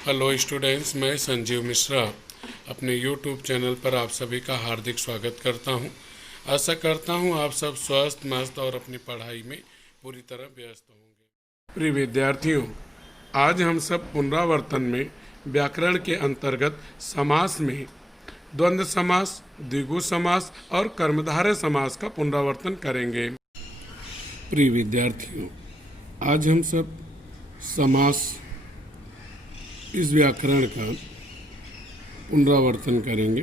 Hello students, मैं संजीव मिश्रा अपने YouTube channel पर आप सभी का हार्दिक स्वागत करता हूं। आशा करता हूं आप सब स्वस्थ मस्त और अपनी पढ़ाई में पूरी तरह व्यस्त होंगे। प्रिय विद्यार्थियों, आज हम सब पुनरावर्तन में व्याकरण के अंतर्गत समास में द्वंद्व समास, द्विगु समास और कर्मधारय समास का पुनरावर्तन करेंगे। प्रिय विद्यार्थियों, आज हम सब समास इस व्याकरण का पुनरावर्तन करेंगे।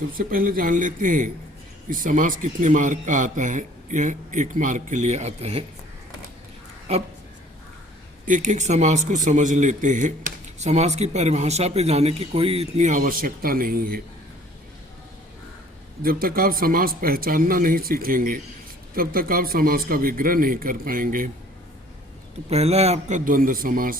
सबसे पहले जान लेते हैं कि समास कितने मार्क का आता है। यह 1 मार्क के लिए आता है। अब एक एक समास को समझ लेते हैं। समास की परिभाषा पे जाने की कोई इतनी आवश्यकता नहीं है। जब तक आप समास पहचानना नहीं सीखेंगे तब तक आप समास का विग्रह नहीं कर पाएंगे। तो पहला है आपका द्वंद्व समास।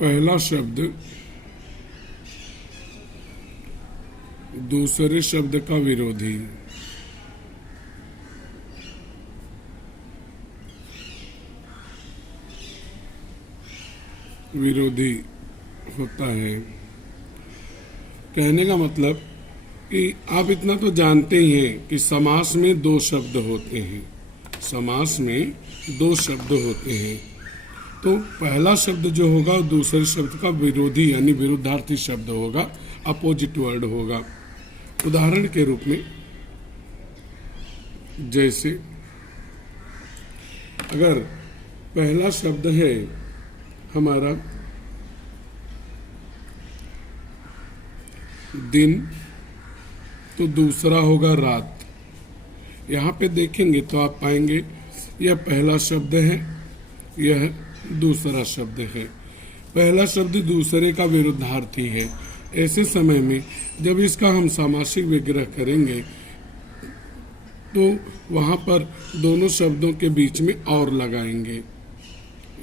पहला शब्द दूसरे शब्द का विरोधी। विरोधी होता है। कहने का मतलब कि आप इतना तो जानते ही हैं कि समास में 2 शब्द होते हैं। समास में 2 शब्द होते हैं। तो पहला शब्द जो होगा दूसरे शब्द का विरोधी यानी विरुद्धार्थी शब्द होगा, अपोजिट वर्ड होगा। उदाहरण के रूप में जैसे अगर पहला शब्द है हमारा दिन, तो दूसरा होगा रात। यहाँ पे देखेंगे तो आप पाएंगे यह पहला शब्द है, यह दूसरा शब्द है। पहला शब्द दूसरे का विरुद्धार्थी है। ऐसे समय में जब इसका हम सामासिक विग्रह करेंगे तो वहाँ पर दोनों शब्दों के बीच में और लगाएंगे।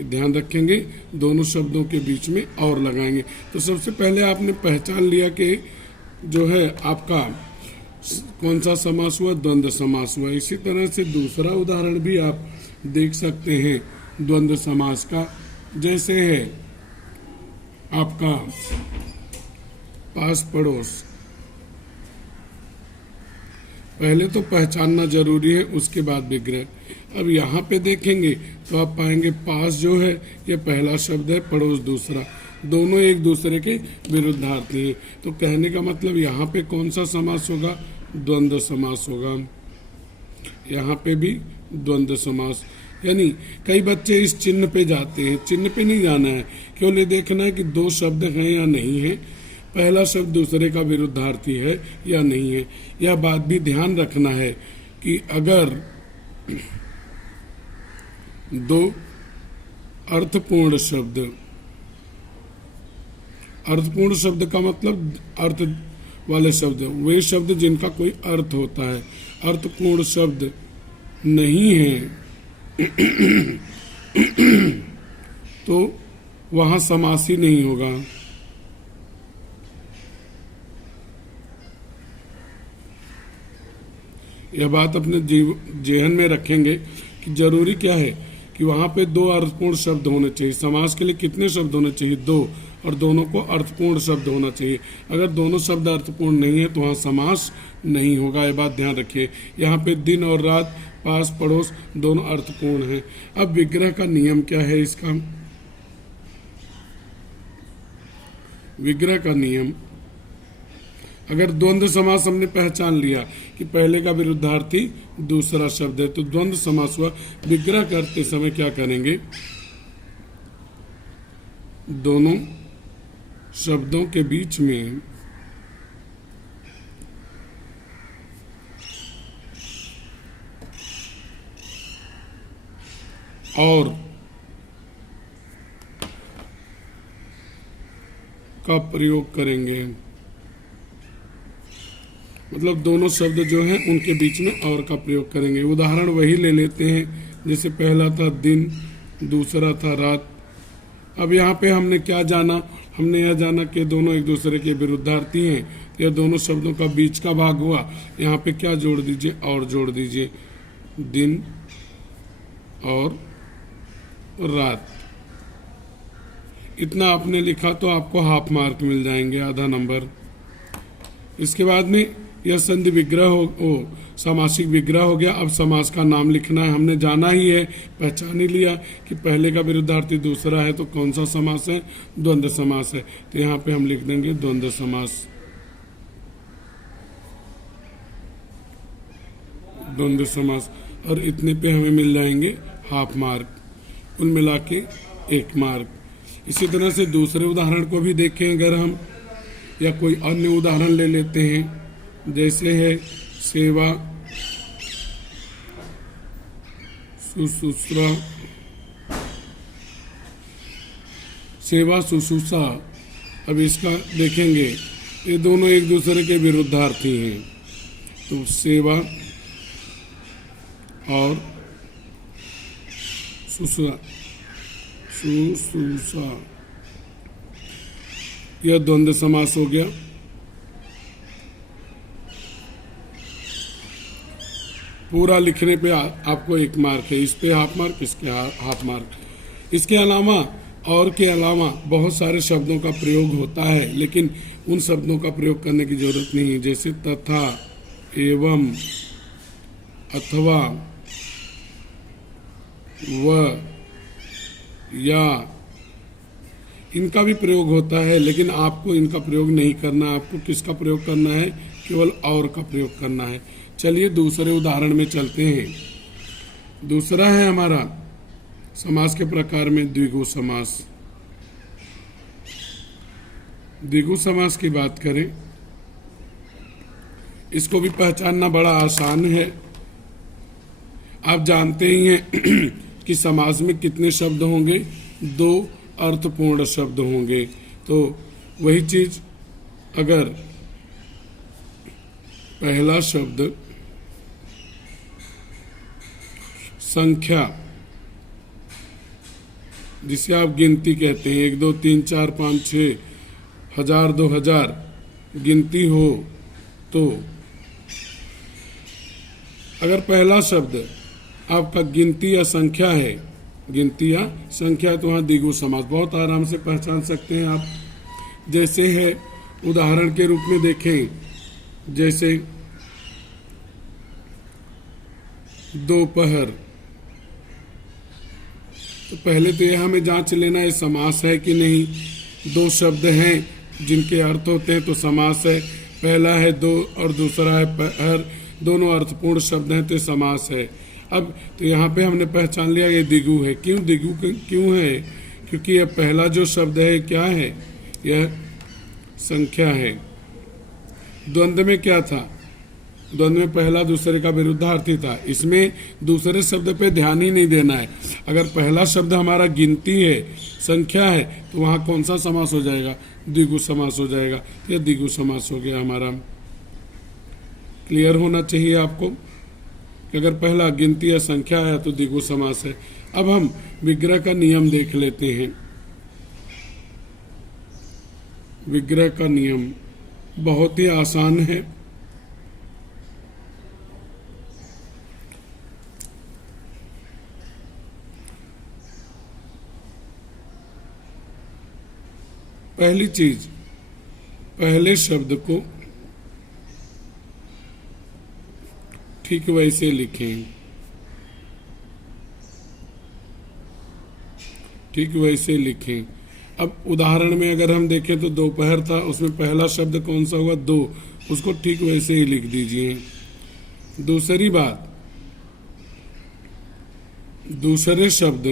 ध्यान रखेंगे, दोनों शब्दों के बीच में और लगाएंगे। तो सबसे पहले आपने पहचान लिया कि जो है आपका कौन सा समास हुआ, द्वंद्व समास हुआ। इसी तरह से दूसरा उदाहरण भी आप देख सकते हैं द्वंद्व समास का। जैसे है आपका पास पड़ोस। पहले तो पहचानना जरूरी है, उसके बाद विग्रह। अब यहाँ पे देखेंगे तो आप पाएंगे पास जो है ये पहला शब्द है, पड़ोस दूसरा। दोनों एक दूसरे के विरुद्धार्थी हैं। तो कहने का मतलब यहाँ पे कौन सा समास होगा, द्वंद्व समास होगा। यहाँ पे भी द्वंद्व समास। यानी कई बच्चे इस चिन्ह पे जाते हैं। चिन्ह पे नहीं जाना है, केवल ये देखना है कि 2 शब्द हैं या नहीं है, पहला शब्द दूसरे का विरुद्धार्थी है या नहीं है। यह बात भी ध्यान रखना है कि अगर 2 अर्थपूर्ण शब्द का मतलब अर्थ वाले शब्द, वे शब्द जिनका कोई अर्थ होता है, अर्थपूर्ण शब्द नहीं है तो वहां समास ही नहीं होगा। यह बात अपने जेहन में रखेंगे कि जरूरी क्या है कि वहां पे 2 अर्थपूर्ण शब्द होने चाहिए। समास के लिए कितने शब्द होने चाहिए, 2, और दोनों को अर्थपूर्ण शब्द होना चाहिए। अगर दोनों शब्द अर्थपूर्ण नहीं है तो वहां समास नहीं होगा। यह बात ध्यान रखिए। यहाँ पे दिन और रात, पास पड़ोस दोनों अर्थपूर्ण हैं। अब विग्रह का नियम क्या है इसका? विग्रह का नियम, अगर द्वंद्व समास हमने पहचान लिया कि पहले का विरुद्धार्थी दूसरा शब्द है तो द्वंद्व समास हुआ। विग्रह करते समय क्या करेंगे, दोनों शब्दों के बीच में और का प्रयोग करेंगे। मतलब दोनों शब्द जो हैं उनके बीच में और का प्रयोग करेंगे। उदाहरण वही ले लेते हैं जैसे पहला था दिन, दूसरा था रात। अब यहाँ पे हमने क्या जाना, हमने यह जाना कि दोनों एक दूसरे के विरुद्धार्थी हैं। यह दोनों शब्दों का बीच का भाग हुआ। यहाँ पे क्या जोड़ दीजिए, और जोड़ दीजिए, दिन और रात। इतना आपने लिखा तो आपको हाफ मार्क मिल जाएंगे, आधा नंबर। इसके बाद में यह संधि विग्रह हो सामासिक विग्रह हो गया। अब समास का नाम लिखना है, हमने जाना ही है, पहचान ही लिया कि पहले का विरुद्धार्थी दूसरा है, तो कौन सा समास है, द्वंद्व समास है। तो यहाँ पे हम लिख देंगे द्वंद्व समास, द्वंद्व समास। और इतने पे हमें मिल जाएंगे हाफ मार्क, कुल मिला के 1 मार्क। इसी तरह से दूसरे उदाहरण को भी देखें अगर हम, या कोई अन्य उदाहरण ले लेते हैं, जैसे है सेवा शुश्रूषा, सेवा शुश्रूषा। अब इसका देखेंगे, ये दोनों एक दूसरे के विरुद्धार्थी हैं। तो सेवा और शुश्रूषा, यह द्वंद्व समास हो गया। पूरा लिखने पे आपको 1 मार्क है, इस पे हाफ मार्क, इसके हाफ मार्क। इसके अलावा और के अलावा बहुत सारे शब्दों का प्रयोग होता है, लेकिन उन शब्दों का प्रयोग करने की जरूरत नहीं है, जैसे तथा, एवं, अथवा, व, या, इनका भी प्रयोग होता है, लेकिन आपको इनका प्रयोग नहीं करना। आपको किसका प्रयोग करना है, केवल और का प्रयोग करना है। चलिए दूसरे उदाहरण में चलते हैं। दूसरा है हमारा समास के प्रकार में द्विगु समास। द्विगु समास की बात करें, इसको भी पहचानना बड़ा आसान है। आप जानते ही हैं कि समास में कितने शब्द होंगे, 2 अर्थपूर्ण शब्द होंगे। तो वही चीज, अगर पहला शब्द संख्या, जिसे आप गिनती कहते हैं, 1 2 3 4 5 6 1000 2000 गिनती हो, तो अगर पहला शब्द आपका गिनती या संख्या है, गिनती या संख्या, तो वहाँ द्विगु समास बहुत आराम से पहचान सकते हैं आप। जैसे है, उदाहरण के रूप में देखें, जैसे दोपहर। तो पहले तो यह हमें जांच लेना है समास है कि नहीं। 2 शब्द हैं जिनके अर्थ होते हैं तो समास है। पहला है दो और दूसरा है पहर, दोनों अर्थपूर्ण शब्द हैं तो समास है। अब तो यहाँ पे हमने पहचान लिया ये द्विगु है। क्यों द्विगु क्यों है? क्योंकि यह पहला जो शब्द है क्या है? यह संख्या है। द्वंद्व में क्या था? द्वंद्व में पहला दूसरे का विरुद्धार्थी था। इसमें दूसरे शब्द पे ध्यान ही नहीं देना है। अगर पहला शब्द हमारा गिनती है, संख्या है, तो वहाँ कौन सा समास हो जाएगा? द्विगु समास हो जाएगा। यह द्विगु समास हो गया हमारा। क्लियर होना चाहिए आपको कि अगर पहला गिनती या संख्या है तो द्विगु समास है। अब हम विग्रह का नियम देख लेते हैं। विग्रह का नियम बहुत ही आसान है। पहली चीज, पहले शब्द को ठीक वैसे लिखें, ठीक वैसे लिखें। अब उदाहरण में अगर हम देखें तो दोपहर था, उसमें पहला शब्द कौन सा हुआ? दो, उसको ठीक वैसे ही लिख दीजिए। दूसरी बात, दूसरे शब्द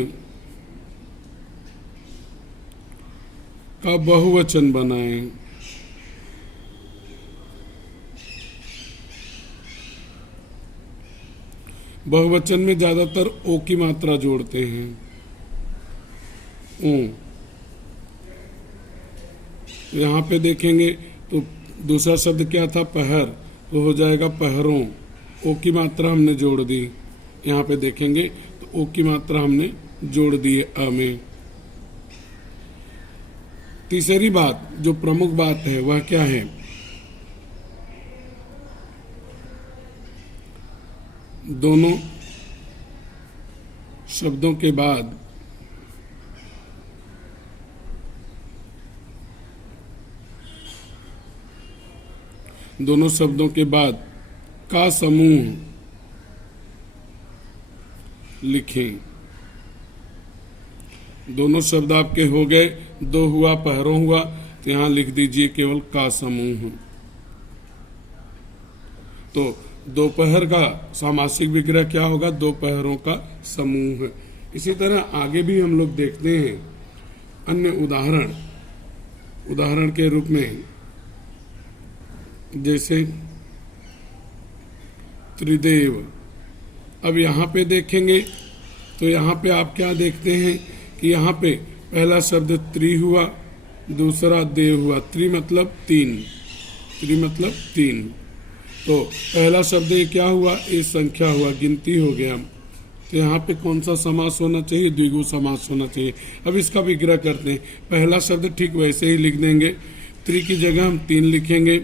का बहुवचन बनाएं। बहुवचन में ज्यादातर ओ की मात्रा जोड़ते हैं। ओ यहाँ पे देखेंगे तो दूसरा शब्द क्या था? पहर, तो हो जाएगा पहरों। ओ की मात्रा हमने जोड़ दी। यहाँ पे देखेंगे तो ओ की मात्रा हमने जोड़ दी है अ में। तीसरी बात जो प्रमुख बात है वह क्या है? दोनों शब्दों के बाद का समूह लिखें। दोनों शब्द आपके हो गए, दो हुआ, पहरों हुआ, तो यहां लिख दीजिए केवल का समूह। तो दोपहर का सामासिक विग्रह क्या होगा? दोपहरों का समूह। इसी तरह आगे भी हम लोग देखते हैं अन्य उदाहरण के रूप में, जैसे त्रिदेव। अब यहाँ पे देखेंगे तो यहाँ पे आप क्या देखते हैं कि यहाँ पे पहला शब्द त्रि हुआ, दूसरा देव हुआ। त्रि मतलब तीन। तो पहला शब्द ये क्या हुआ? ये संख्या हुआ, गिनती हो गया। तो यहाँ पे कौन सा समास होना चाहिए? द्विगु समास होना चाहिए। अब इसका विग्रह करते हैं। पहला शब्द ठीक वैसे ही लिख देंगे, त्रि की जगह हम 3 लिखेंगे।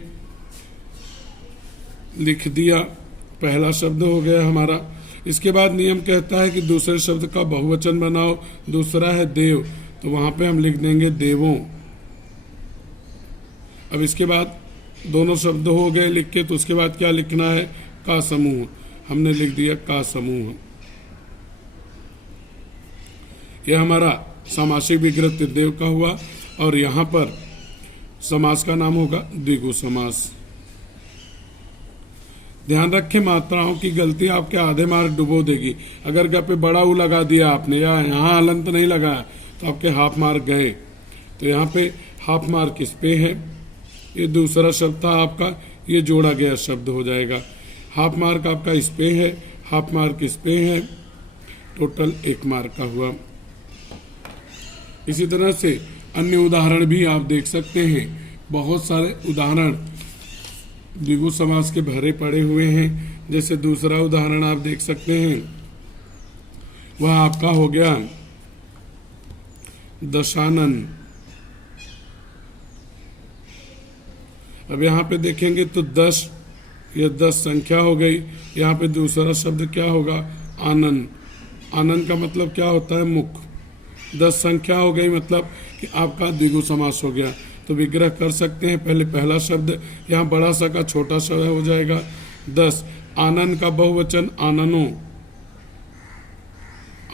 लिख दिया, पहला शब्द हो गया हमारा। इसके बाद नियम कहता है कि दूसरे शब्द का बहुवचन बनाओ। दूसरा है देव, तो वहां पे हम लिख देंगे देवों। अब इसके बाद दोनों शब्द हो गए लिख के, तो उसके बाद क्या लिखना है? का समूह। हमने लिख दिया का समूह। यह हमारा सामासिक विग्रह त्रिदेव का हुआ, और यहाँ पर समास का नाम होगा द्विगु समास। ध्यान रखें, मात्राओं की गलती आपके आधे मार्क डुबो देगी। अगर ग पे बड़ा ऊ लगा दिया आपने या यहाँ हलंत नहीं लगाया तो आपके हाफ मार्क गए। तो यहाँ पे हाफ मार्क इस पे है। ये दूसरा शब्द था आपका, ये जोड़ा गया शब्द हो जाएगा। हाफ मार्क आपका इस पे है, हाफ मार्क इस पे है, टोटल 1 मार्क का हुआ। इसी तरह से अन्य उदाहरण भी आप देख सकते हैं। बहुत सारे उदाहरण द्विगु समास के भरे पड़े हुए हैं। जैसे दूसरा उदाहरण आप देख सकते हैं, वह आपका हो गया दशानन। अब यहाँ पे देखेंगे तो 10, यह 10 संख्या हो गई। यहाँ पे दूसरा शब्द क्या होगा? आनन। आनन का मतलब क्या होता है? मुख। 10 संख्या हो गई, मतलब कि आपका द्विगु समास हो गया। तो विग्रह कर सकते हैं। पहले पहला शब्द यहाँ बड़ा सा का छोटा सा हो जाएगा 10। आनन का बहुवचन आननों,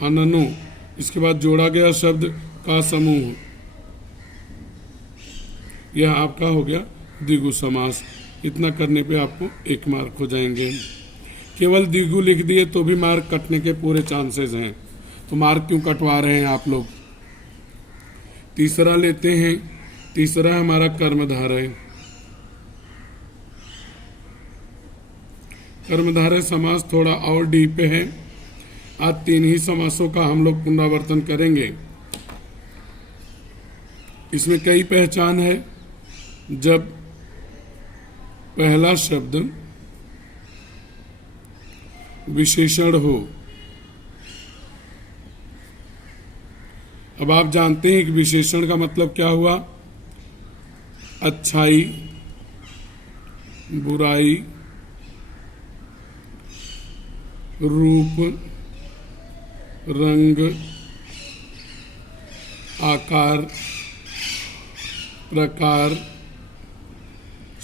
आननों। इसके बाद जोड़ा गया शब्द का समूह, यह आपका हो गया द्विगु समास। इतना करने पे आपको 1 मार्क हो जाएंगे। केवल द्विगु लिख दिए तो भी मार्क कटने के पूरे चांसेस हैं। तो मार्क क्यों कटवा रहे हैं आप लोग? तीसरा लेते हैं। तीसरा हमारा कर्मधारय। कर्मधारय समास थोड़ा और डीप है। आज 3 ही समासों का हम लोग पुनरावर्तन करेंगे। इसमें कई पहचान है। जब पहला शब्द विशेषण हो। अब आप जानते हैं कि विशेषण का मतलब क्या हुआ? अच्छाई, बुराई, रूप, रंग, आकार, प्रकार,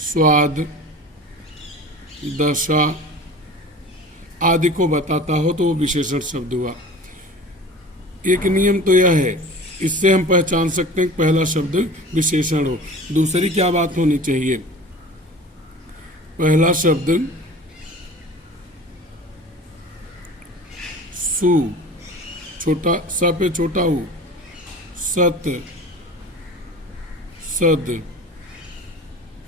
स्वाद, दशा आदि को बताता हो तो वो विशेषण शब्द हुआ। एक नियम तो यह है, इससे हम पहचान सकते हैं कि पहला शब्द विशेषण हो। दूसरी क्या बात होनी चाहिए? पहला शब्द सु, छोटा स पे छोटा उ, सत, सद,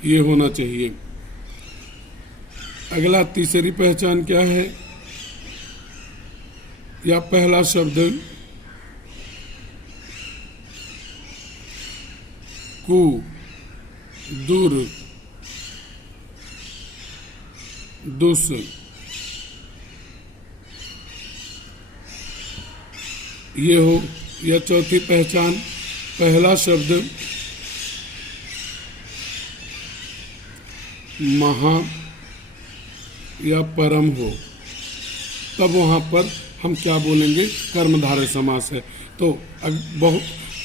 ये होना चाहिए। अगला तीसरी पहचान क्या है? या पहला शब्द कु, दुर, दुस, ये हो। यह चौथी पहचान। पहला शब्द महा या परम हो, तब वहाँ पर हम क्या बोलेंगे, कर्मधारय समास है। तो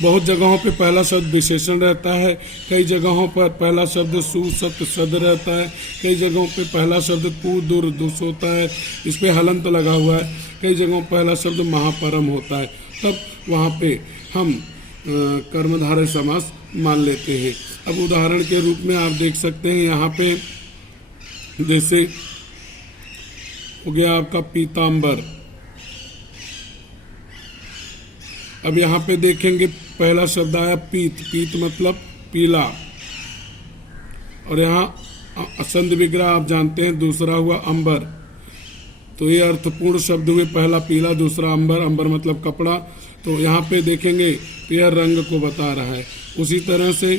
बहुत जगहों पे पहला शब्द विशेषण रहता है, कई जगहों पर पहला शब्द सु सत सद रहता है, कई जगहों पे पहला शब्द कु दुर दुस होता है, इस पे हलंत लगा हुआ है, कई जगहों पहला शब्द महापरम होता है, तब वहाँ पे हम कर्मधारय समास मान लेते हैं। अब उदाहरण के रूप में आप देख सकते हैं यहाँ पे, जैसे हो गया आपका पीतांबर। अब यहाँ पे देखेंगे पहला शब्द आया पीत, पीत मतलब पीला, और यहाँ संध विग्रह आप जानते हैं, दूसरा हुआ अंबर, तो ये अर्थपूर्ण शब्द हुए, पहला पीला, दूसरा अंबर, अंबर मतलब कपड़ा। तो यहाँ पे देखेंगे तो यह रंग को बता रहा है। उसी तरह से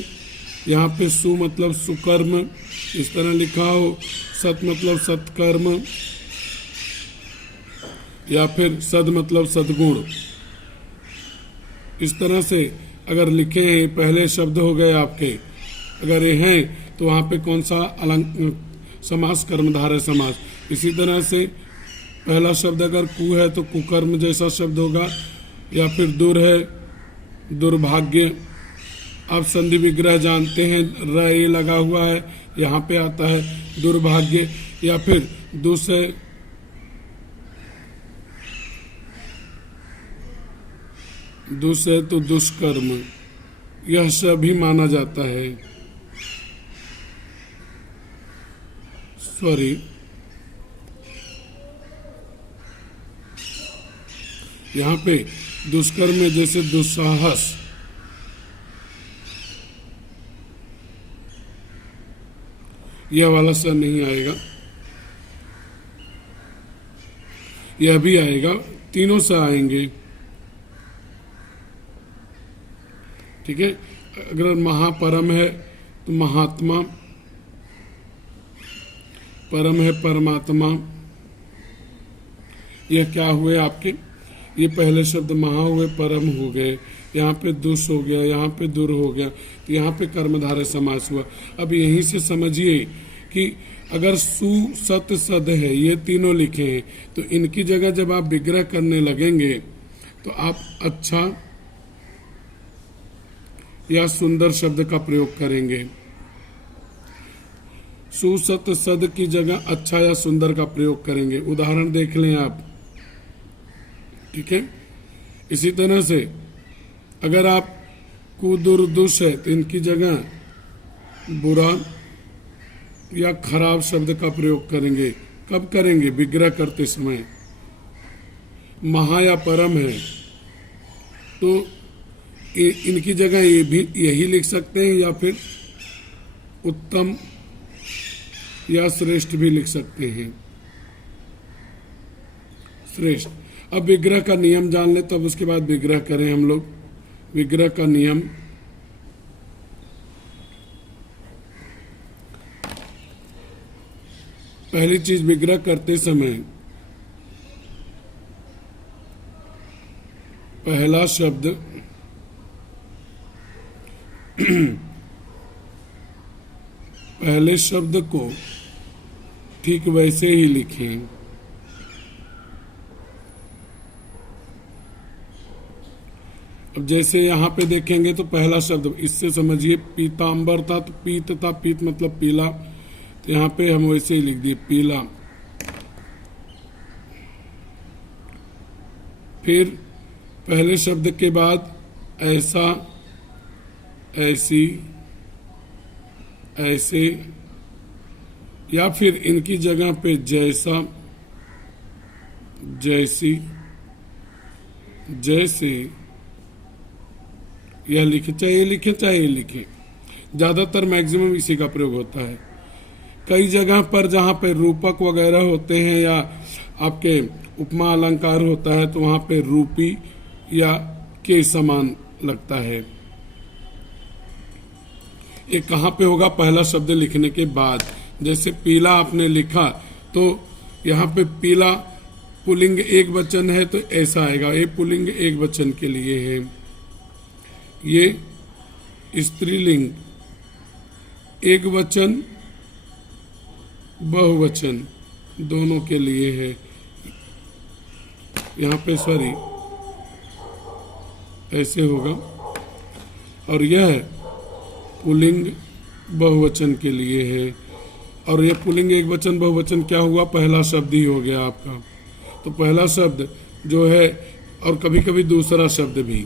यहाँ पे सु मतलब सुकर्म, इस तरह लिखा हो, सत मतलब सत्कर्म, या फिर सद मतलब सद्गुण। इस तरह से अगर लिखे हैं, पहले शब्द हो गए आपके, अगर ये हैं तो वहाँ पे कौन सा समास, कर्मधारय समास। इसी तरह से पहला शब्द अगर कु है तो कुकर्म जैसा शब्द होगा, या फिर दुर है, दुर्भाग्य। आप संधि विग्रह जानते हैं, र ये लगा हुआ है, यहाँ पे आता है दुर्भाग्य, या फिर दुस है, दुस है तो दुष्कर्म, यह सभी माना जाता है। सॉरी, यहाँ पे दुष्कर्म में जैसे दुस्साहस, यह वाला सा नहीं आएगा, यह भी आएगा, तीनों से आएंगे। ठीक है। अगर महापरम है तो महात्मा, परम है परमात्मा। यह क्या हुए आपके, ये पहले शब्द महा हुए, परम हो गए, यहाँ पे दुष हो गया, यहाँ पे दुर हो गया, तो यहाँ पे कर्मधारय समास हुआ। अब यहीं से समझिए कि अगर सु सत सद है, ये तीनों लिखे हैं, तो इनकी जगह जब आप विग्रह करने लगेंगे तो आप अच्छा या सुंदर शब्द का प्रयोग करेंगे। सुसत सद की जगह अच्छा या सुंदर का प्रयोग करेंगे। उदाहरण देख लें आप, ठीक है। इसी तरह से अगर आप कुदुरदुष है तो इनकी जगह बुरा या खराब शब्द का प्रयोग करेंगे। कब करेंगे, विग्रह करते समय। महा या परम है तो इनकी जगह ये भी यही लिख सकते हैं, या फिर उत्तम या श्रेष्ठ भी लिख सकते हैं, श्रेष्ठ। अब विग्रह का नियम जान ले, तब उसके बाद विग्रह करें हम लोग। विग्रह का नियम, पहली चीज, विग्रह करते समय पहला शब्द पहले शब्द को ठीक वैसे ही लिखें। अब जैसे यहाँ पे देखेंगे तो पहला शब्द, इससे समझिए पीतांबर था तो पीत था, पीत मतलब पीला, तो यहाँ पे हम वैसे ही लिख दिए पीला। फिर पहले शब्द के बाद ऐसा, ऐसी, ऐसे, या फिर इनकी जगह पे जैसा, जैसी, जैसे, यह लिखे, चाहे ये लिखे चाहे ये लिखे। ज्यादातर मैक्सिमम इसी का प्रयोग होता है। कई जगह पर जहाँ पे रूपक वगैरह होते हैं या आपके उपमा अलंकार होता है तो वहाँ पे रूपी या के समान लगता है। ये कहाँ पे होगा, पहला शब्द लिखने के बाद। जैसे पीला आपने लिखा तो यहाँ पे पीला पुल्लिंग एक वचन है तो ऐसा आएगा, ये पुल्लिंग एक वचन के लिए है। ये स्त्रीलिंग एक वचन बहुवचन दोनों के लिए है। यहाँ पे सॉरी ऐसे होगा, और यह पुल्लिंग बहुवचन के लिए है। और यह पुल्लिंग एक वचन बहुवचन क्या हुआ, पहला शब्द ही हो गया आपका। तो पहला शब्द जो है, और कभी कभी दूसरा शब्द भी,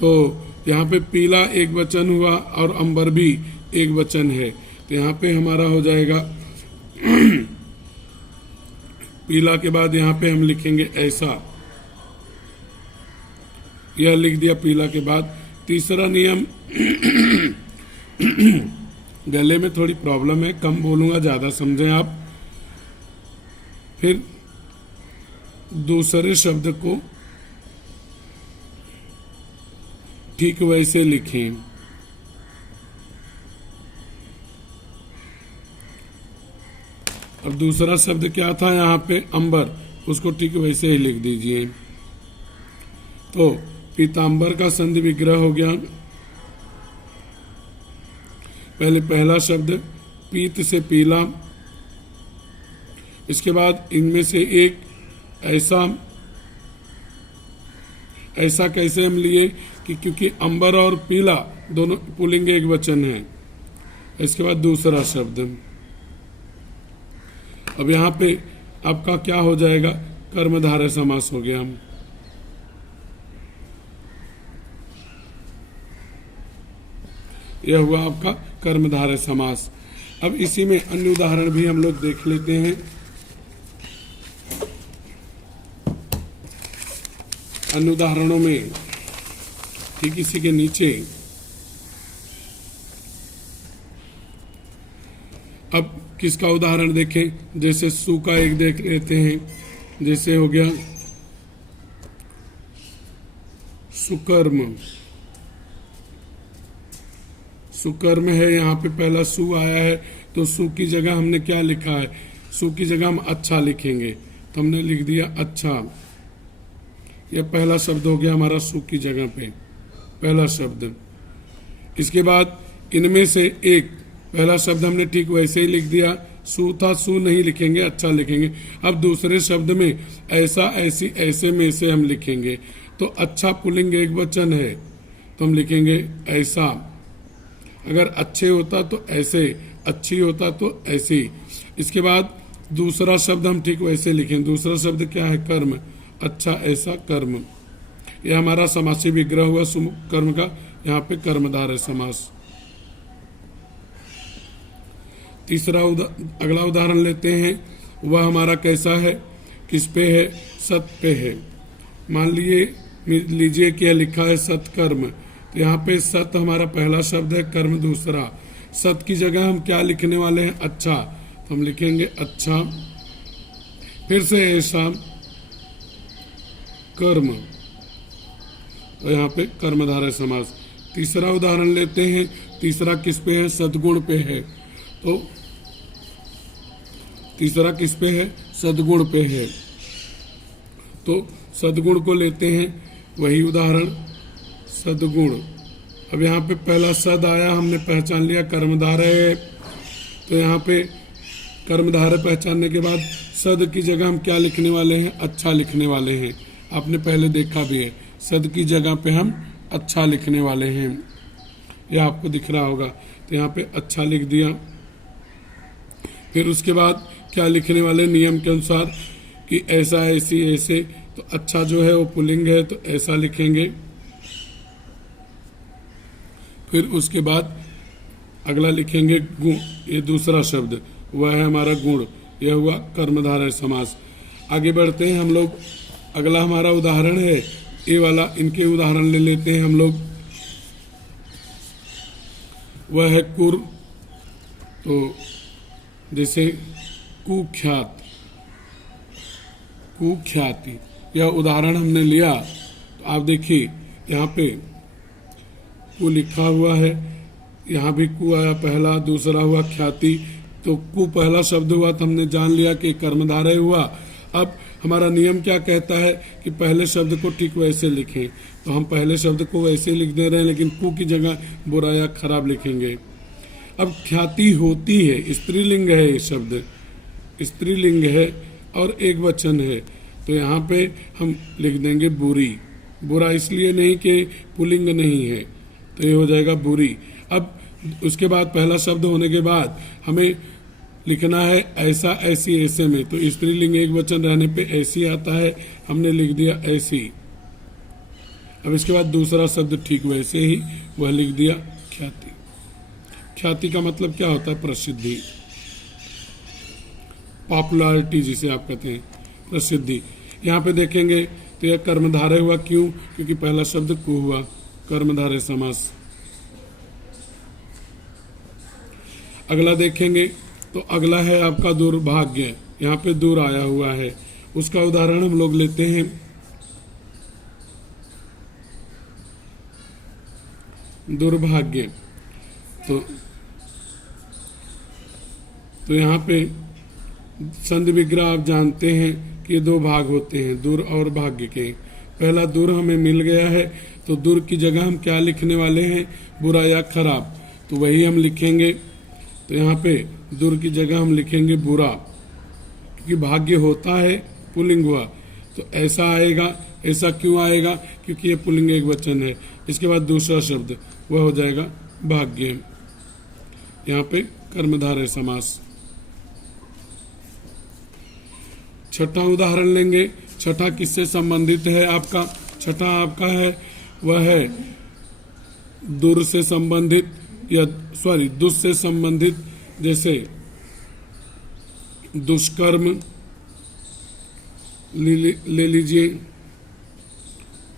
तो यहाँ पे पीला एक वचन हुआ और अंबर भी एक वचन है। तो यहाँ पे हमारा हो जाएगा पीला के बाद यहाँ पे हम लिखेंगे ऐसा, यह लिख दिया पीला के बाद। तीसरा नियम गले में थोड़ी प्रॉब्लम है, कम बोलूंगा, ज्यादा समझें आप। फिर दूसरे शब्द को ठीक वैसे लिखें। और दूसरा शब्द क्या था यहाँ पे, अंबर, उसको ठीक वैसे ही लिख दीजिए। तो पीतांबर का संधि विग्रह हो गया। पहले पहला शब्द पीत से पीला, इसके बाद इनमें से एक ऐसा। ऐसा कैसे हम लिए कि क्योंकि अंबर और पीला दोनों पुल्लिंग एक वचन है। इसके बाद दूसरा शब्द, अब यहाँ पे आपका क्या हो जाएगा, कर्मधारय समास हो गया। यह हुआ आपका कर्मधारय समास। अब इसी में अन्य उदाहरण भी हम लोग देख लेते हैं। अन्य उदाहरणों में ठीक इसी के नीचे अब किसका उदाहरण देखें, जैसे सु का एक देख लेते हैं। जैसे हो गया सुकर्म, सुकर्म है, यहाँ पे पहला सु आया है, तो सु की जगह हमने क्या लिखा है, सु की जगह हम अच्छा लिखेंगे, तो हमने लिख दिया अच्छा। यह पहला शब्द हो गया हमारा सु की जगह पे, पहला शब्द। इसके बाद इनमें से एक पहला शब्द हमने ठीक वैसे ही लिख दिया, सु था, सु नहीं लिखेंगे, अच्छा लिखेंगे। अब दूसरे शब्द में ऐसा, ऐसी, ऐसे में से हम लिखेंगे। तो अच्छा पुल्लिंग एक वचन है, तो हम लिखेंगे ऐसा। अगर अच्छे होता तो ऐसे, अच्छी होता तो ऐसी। इसके बाद दूसरा शब्द हम ठीक वैसे लिखें। दूसरा शब्द क्या है, कर्म, अच्छा ऐसा कर्म। यह हमारा समासी विग्रह हुआ कर्म का, यहाँ पे कर्मधारय समास। तीसरा अगला उदाहरण लेते हैं, वह हमारा कैसा है, किस पे है, सत पे है। मान लीजिए कि यह लिखा है सत्कर्म, तो यहाँ पे सत हमारा पहला शब्द है, कर्म दूसरा। सत की जगह हम क्या लिखने वाले हैं, अच्छा, तो हम लिखेंगे अच्छा। फिर से ऐसा कर्म, तो यहाँ पे कर्मधारय समास। तीसरा उदाहरण लेते हैं, तीसरा किस पे है, सद्गुण पे है। तो तीसरा किस पे है, सद्गुण पे है। तो सद्गुण को लेते हैं, वही उदाहरण सद्गुण। अब यहाँ पे पहला सद आया, हमने पहचान लिया कर्मधारय है, तो यहाँ पे कर्मधारय पहचानने के बाद सद की जगह हम क्या लिखने वाले हैं, अच्छा लिखने वाले हैं। आपने पहले देखा भी है, सद की जगह पे हम अच्छा लिखने वाले हैं, यह आपको दिख रहा होगा। तो यहाँ पे अच्छा लिख दिया। फिर उसके बाद क्या लिखने वाले, नियम के अनुसार कि ऐसा, ऐसी, ऐसे। तो अच्छा जो है वो पुल्लिंग है, तो ऐसा लिखेंगे। फिर उसके बाद अगला लिखेंगे गुण, ये दूसरा शब्द, वह है हमारा गुण। यह हुआ कर्मधारय समास। आगे बढ़ते हैं हम लोग। अगला हमारा उदाहरण है ये वाला, इनके उदाहरण ले लेते हैं हम लोग। वह है कुर, तो जैसे कुख्यात, कुख्याति, यह उदाहरण हमने लिया। तो आप देखिए यहाँ पे कु लिखा हुआ है, यहाँ भी कु आया पहला, दूसरा हुआ ख्याति। तो कु पहला शब्द हुआ, तो हमने जान लिया कि कर्मधारय हुआ। अब हमारा नियम क्या कहता है कि पहले शब्द को ठीक वैसे लिखें, तो हम पहले शब्द को वैसे लिख दे रहे हैं, लेकिन कु की जगह बुरा या खराब लिखेंगे। अब ख्याति होती है, स्त्रीलिंग है ये शब्द, स्त्रीलिंग है और एक वचन है, तो यहाँ पे हम लिख देंगे बुरी। बुरा इसलिए नहीं कि पुल्लिंग नहीं है, तो ये हो जाएगा बुरी। अब उसके बाद पहला शब्द होने के बाद हमें लिखना है ऐसा, ऐसी, ऐसे में, तो स्त्रीलिंग एक वचन रहने पे ऐसी आता है, हमने लिख दिया ऐसी। अब इसके बाद दूसरा शब्द ठीक वैसे ही वह लिख दिया ख्याति। ख्याति का मतलब क्या होता है? प्रसिद्धि, पॉपुलैरिटी जिसे आप कहते हैं, प्रसिद्धि। यहाँ पे देखेंगे तो यह कर्मधारय हुआ, क्यों? क्योंकि पहला शब्द कु हुआ, कर्मधारय समास। अगला देखेंगे तो अगला है आपका दुर्भाग्य। यहाँ पे दूर आया हुआ है, उसका उदाहरण हम लोग लेते हैं। दुर्भाग्य, तो यहाँ पे संधि विग्रह आप जानते हैं कि ये दो भाग होते हैं, दूर और भाग्य के। पहला दूर हमें मिल गया है, तो दूर की जगह हम क्या लिखने वाले हैं? बुरा या खराब, तो वही हम लिखेंगे। तो यहाँ पे दूर की जगह हम लिखेंगे बुरा, क्योंकि भाग्य होता है पुल्लिंग हुआ, तो ऐसा आएगा। ऐसा क्यों आएगा? क्योंकि ये पुल्लिंग एक वचन है। इसके बाद दूसरा शब्द वह हो जाएगा भाग्य, यहाँ पे कर्मधारय समास। छठा उदाहरण लेंगे। छठा किससे संबंधित है आपका? छठा आपका है वह है दूर से संबंधित, या दुष से संबंधित, जैसे दुष्कर्म ले लीजिए,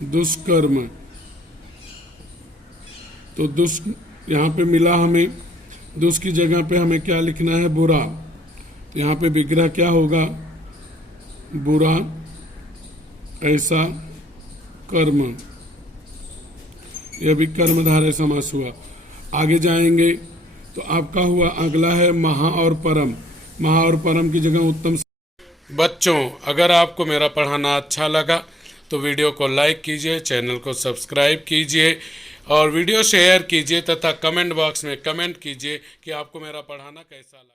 दुष्कर्म। तो दुष् यहाँ पे मिला हमें, दुष् की जगह पे हमें क्या लिखना है? बुरा। तो यहाँ पे विग्रह क्या होगा? बुरा, ऐसा, कर्म। यह भी कर्मधारय समास हुआ। आगे जाएंगे तो आपका हुआ अगला है महा और परम। महा और परम की जगह उत्तम। बच्चों, अगर आपको मेरा पढ़ाना अच्छा लगा तो वीडियो को लाइक कीजिए, चैनल को सब्सक्राइब कीजिए और वीडियो शेयर कीजिए तथा कमेंट बॉक्स में कमेंट कीजिए कि आपको मेरा पढ़ाना कैसा लगा।